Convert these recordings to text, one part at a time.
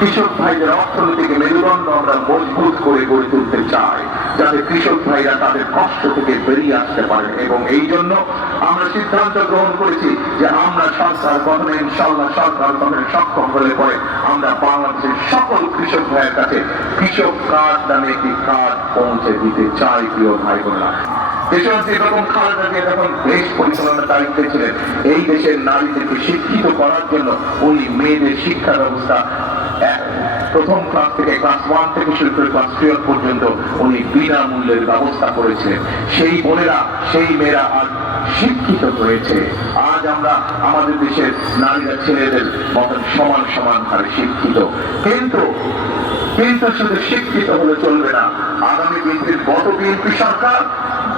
কৃষক ভাইদের অর্থনৈতিক মেরুদণ্ড আমরা মজবুত করে গড়ে তুলতে চাই, যাতে কৃষক ভাইরা তাদের কষ্ট থেকে বেরিয়ে আসতে পারেন। এবং এই জন্য আমরা সিদ্ধান্ত গ্রহণ করেছি যে আমরা সরকার গঠনে ইনশাআল্লাহ সরকার গঠনে সক্ষম হলে পরে আমরা বাংলাদেশের সকল কৃষক ভাইয়ের কাছে কৃষক কার্ড নামে একটি কার্ড পৌঁছে দিতে চাই। প্রিয় ভাই বোনেরা, দেশনেত্রী বেগম খালেদা জিয়া যখন দেশ পরিচালনার দায়িত্বে ছিলেন, এই দেশের নারীদেরকে শিক্ষিত করার জন্য উনি মেয়েদের শিক্ষা ব্যবস্থা প্রথম ক্লাস থেকে ক্লাস 1 থেকে শুরু করে ক্লাস 12 পর্যন্ত উনি বিনামূল্যের ব্যবস্থা করেছিলেন। সেই বোনেরা সেই মেয়েরা আজ শিক্ষিত হয়েছে। আজ আমরা আমাদের দেশের নারীরা ছেলেদের মতন সমান সমান হারে শিক্ষিত। কিন্তু শুধু শিক্ষিত হলে চলবে না। আগামী বিএনপির গত বিএনপি সরকার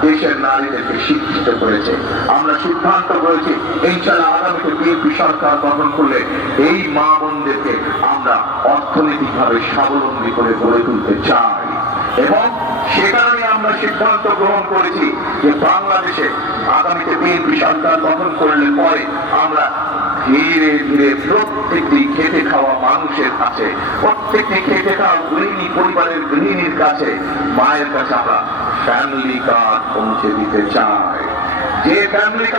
দেশের নারীদেরকে শিক্ষিত করেছে। আমরা সিদ্ধান্ত করেছি ইনশাআল্লাহ আগামীতে বিএনপি সরকার গঠন করলে এই মা বোনদেরকে আমরা অর্থনৈতিকভাবে স্বাবলম্বী করে গড়ে তুলতে চাই। এবং সে কারণে আমরা সিদ্ধান্ত গ্রহণ করেছি যে বাংলাদেশে আগামীতে বিএনপি সরকার গঠন করলে পরে আমরা ধীরে ধীরে প্রত্যেকটি খেটে খাওয়া মানুষের কাছে, প্রত্যেকটি খেটে খাওয়া গৃহিণী পরিবারের গৃহিণীর কাছে, মায়ের কাছে আমরা ফ্যামিলি কার্ড পৌঁছে দিতে চাই। যে ফ্যামিলি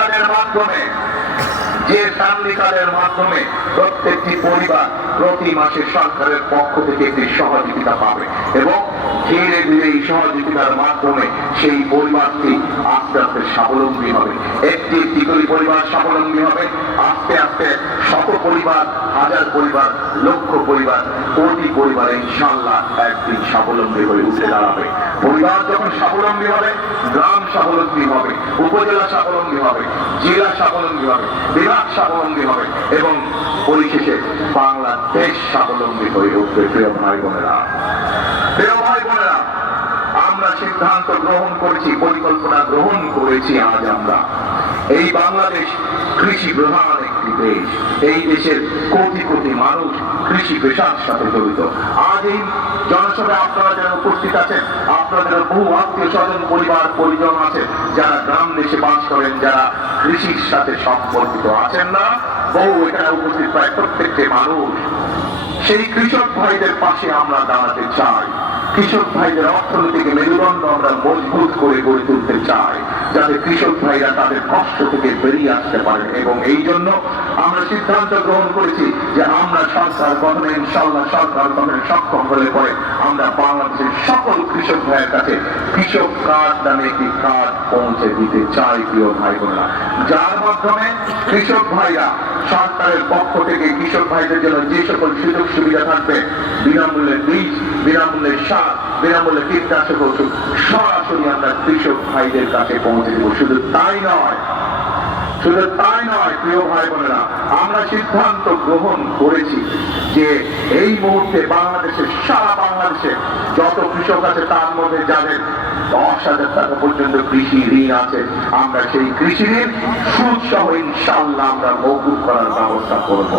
কার্ডের মাধ্যমে প্রত্যেকটি পরিবার প্রতি মাসে সরকারের পক্ষ থেকে একটি সহযোগিতা পাবে এবং ধীরে ধীরে এই সহযোগিতার মাধ্যমে সেই পরিবারটি আস্তে আস্তে স্বাবলম্বী হবে। একটি একটি করে পরিবার স্বাবলম্বী হবে। আস্তে আস্তে শত পরিবার, হাজার পরিবার, লক্ষ পরিবার, কোটি পরিবার ইনশাআল্লাহ একদিন স্বাবলম্বী হয়ে উঠে দাঁড়াবে। পরিবার যখন স্বাবলম্বী হবে, গ্রাম স্বাবলম্বী হবে, উপজেলা স্বাবলম্বী হবে, জেলা স্বাবলম্বী হবে, বিভাগ স্বাবলম্বী হবে এবং পরিশেষে বাংলাদেশ স্বাবলম্বী হয়ে উঠবে। প্রিয় ভাই বোনেরা, আমরা সিদ্ধান্ত গ্রহণ করেছি, পরিকল্পনা গ্রহণ করেছি। আজ আমরা এই বাংলাদেশ কৃষি প্রধান একটি দেশ। এই দেশের কোটি কোটি মানুষ কৃষি পেশার সাথে জড়িত। আজ এই জনসভায় আপনারা যারা উপস্থিত আছেন, আপনাদের বহু আত্মীয় স্বজন, পরিবার পরিজন আছেন যারা গ্রাম দেশে বাস করেন, যারা কৃষির সাথে সম্পর্কিত আছেন না, বহু এখানে উপস্থিত প্রায় প্রত্যেকটি মানুষ। সেই কৃষক ভাইদের পাশে আমরা দাঁড়াতে চাই। কৃষক ভাইদের অর্থনৈতিক মেরুদণ্ড আমরা মজবুত করে গড়ে তুলতে চাই, যাতে কৃষক ভাইরা তাদের কষ্ট থেকে বেরিয়ে আসতে পারেন। এবং এই জন্য আমরা সিদ্ধান্ত গ্রহণ করেছি যে আমরা সরকার গঠনে ইনশাআল্লাহ সরকার গঠনে সক্ষম হলে পরে আমরা বাংলাদেশের সকল কৃষক ভাইয়ের কাছে কৃষক কার্ড নামে একটি কার্ড পৌঁছে দিতে চাই। প্রিয় ভাই বোনেরা, যার মাধ্যমে কৃষক ভাইরা সরকারের পক্ষ থেকে কৃষক ভাইদের জন্য যে সকল সুযোগ সুবিধা থাকবে, বিনামূল্যে বীজ, বিনামূল্যে সার, বিনামূল্যে কীটনাশক ওষুধ সরাসরি আমরা কৃষক ভাইদের কাছে পৌঁছে দেব। শুধু তাই নয়, প্রিয় ভাই বোনেরা, আমরা সিদ্ধান্ত গ্রহণ করেছি যে এই মুহূর্তে বাংলাদেশের, সারা বাংলাদেশে যত কৃষক আছে তার মধ্যে যাদের 10,000 টাকা পর্যন্ত কৃষি ঋণ আছে, আমরা সেই কৃষি ঋণ সুদ সহ ইনশাআল্লাহ আমরা মওকুফ করার ব্যবস্থা করব।